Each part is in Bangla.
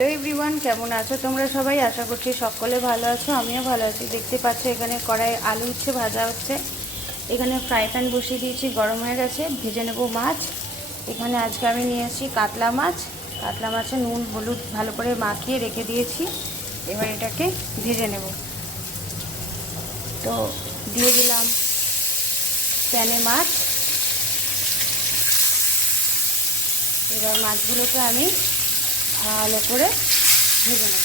হ্যালো এভরিওয়ান, কেমন আছো তোমরা সবাই? আশা করছি সকলে ভালো আছো, আমিও ভালো আছি। দেখতে পাচ্ছ এখানে কড়াই আলু হচ্ছে, ভাজা হচ্ছে। এখানে ফ্রাই প্যান বসিয়ে দিয়েছি, গরম হয়ে গেছে। ভেজে নেব মাছ। এখানে আজকে আমি নিয়ে এসেছি কাতলা মাছ। কাতলা মাছে নুন হলুদ ভালো করে মাখিয়ে রেখে দিয়েছি। এবার এটাকে ভেজে নেব। তো দিয়ে দিলাম প্যানে মাছ। এবার মাছগুলোকে আমি ভালো করে ভেজে নেব।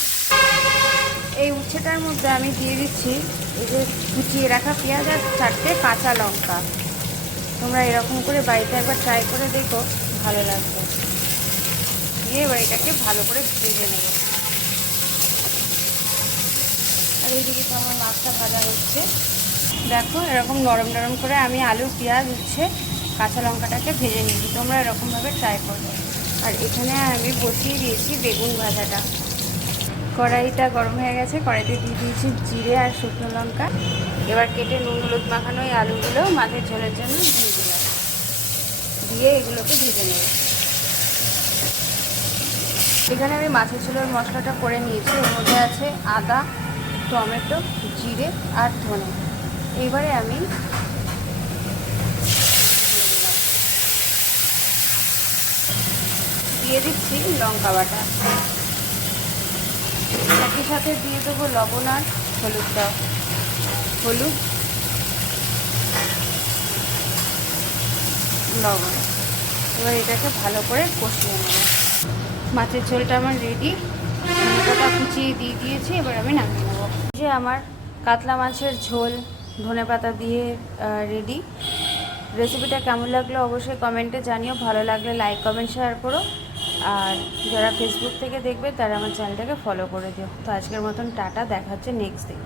এই উচ্ছেটার মধ্যে আমি দিয়ে দিচ্ছি এই যে কুচিয়ে রাখা পেঁয়াজ আর 4টে কাঁচা লঙ্কা। তোমরা এরকম করে বাড়িতে একবার ট্রাই করে দেখো, ভালো লাগবে। দিয়ে এবার এটাকে ভালো করে ভেজে নেব। আর এইদিকে তো আমার মাছটা ভাজা হচ্ছে। দেখো এরকম নরম নরম করে আমি আলু পেঁয়াজ উচ্ছে কাঁচা লঙ্কাটাকে ভেজে নিয়েছি। তোমরা এরকমভাবে ট্রাই করবে। আর এখানে আমি বসিয়ে দিয়েছি বেগুন ভাজাটা। কড়াইটা গরম হয়ে গেছে, কড়াইতে দিয়ে দিয়েছি জিরে আর শুকনো লঙ্কা। এবার কেটে নুন হলুদ মাখানো এই আলুগুলো মাছের ঝোলের জন্য দিয়ে দিলাম। দিয়ে এগুলোকে ভেজে নেব। এখানে আমি মাছের ঝোলের মশলাটা করে নিয়েছি। এর মধ্যে আছে আদা, টমেটো, জিরে আর ধনে। এবারে আমি দিয়ে দিচ্ছি লঙ্কা বাটা। একই সাথে দিয়ে দেবো লবণ আর হলুদটা। হলুদ, লবণ। এবার এটাকে ভালো করে কষিয়ে নেব। মাছের ঝোলটা আমার রেডি। ধনেপাতা কুচিয়ে দিয়ে দিয়েছি, এবার আমি নামিয়ে নেব। যে আমার কাতলা মাছের ঝোল ধনেপাতা দিয়ে রেডি। রেসিপিটা কেমন লাগলো অবশ্যই কমেন্টে জানিও। ভালো লাগলে লাইক কমেন্ট শেয়ার করো। আর যারা ফেসবুক থেকে দেখবে তারা আমার চ্যানেলটাকে ফলো করে দিও। তো আজকের মতন টাটা, দেখা হচ্ছে নেক্সট দিন।